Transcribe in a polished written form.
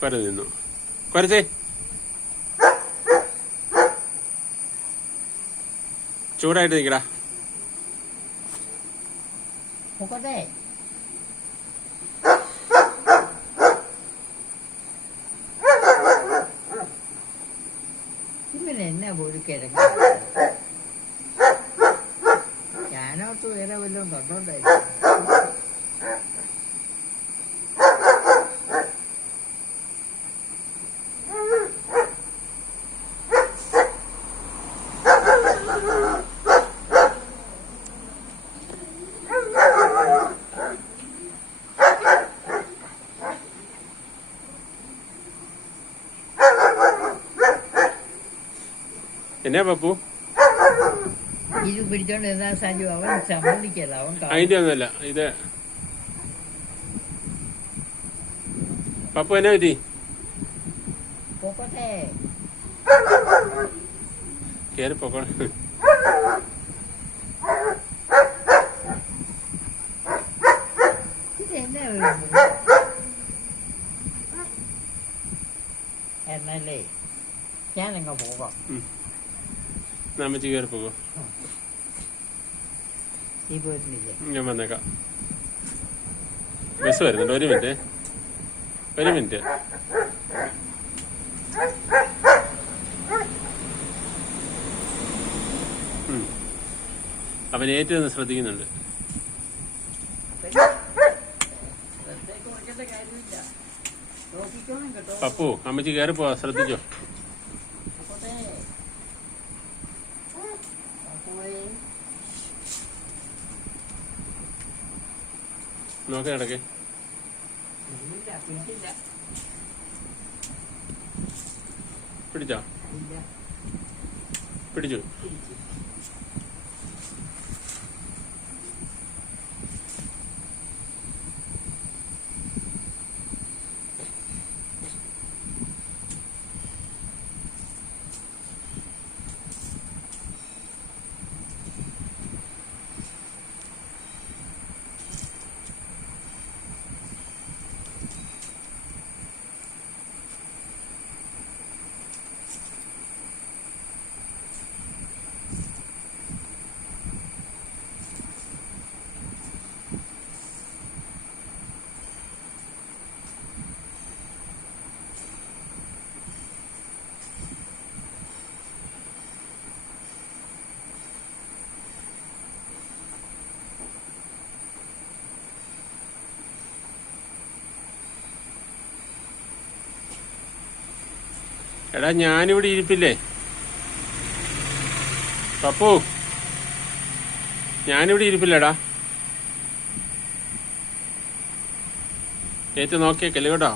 കുര നിന്നു. കുരച്ചേ. ചൂടായിട്ട് നിൽക്കടാ. ഇവനെന്നാ പോലും കിഴങ്ങ. ഞാനോട്ട് വേറെ വല്ലതും കണ്ടോണ്ടായിരിക്കും. എന്നാ പപ്പു ഇത് പിടിച്ചോണ്ട് എന്താ സാജു? അവൻ സമ്മതിക്കല്ല. അവൻ അതിന്റെ ഒന്നുമല്ല ഇത്. പപ്പു എന്നാ പറ്റി? പോക്കട്ടെ. കേറി പോക്കോളെ. ഇതെന്നാ എന്നല്ലേ ഞാനങ്ങ് പോകാം. അമ്മച്ചി കയറി പോകോ. നീ പോയിരുന്നില്ലേ? ഞാൻ വന്നേക്കാം. ബസ് വരുന്നുണ്ട്. ഒരു മിനിറ്റ്. അവൻ ഏറ്റവും ശ്രദ്ധിക്കുന്നുണ്ട്. പപ്പു അമ്മച്ചി കയറി പോവാ. ശ്രദ്ധിച്ചോ. നോക്കി നടക്കേ. പിടിച്ചോ? പിടിച്ചു. എടാ ഞാനിവിടെ ഇരിപ്പില്ലേ പപ്പു? ഞാനിവിടെ ഇരിപ്പില്ലേടാ. ഏറ്റവും നോക്കിയേക്കല്ലേ കേട്ടോ.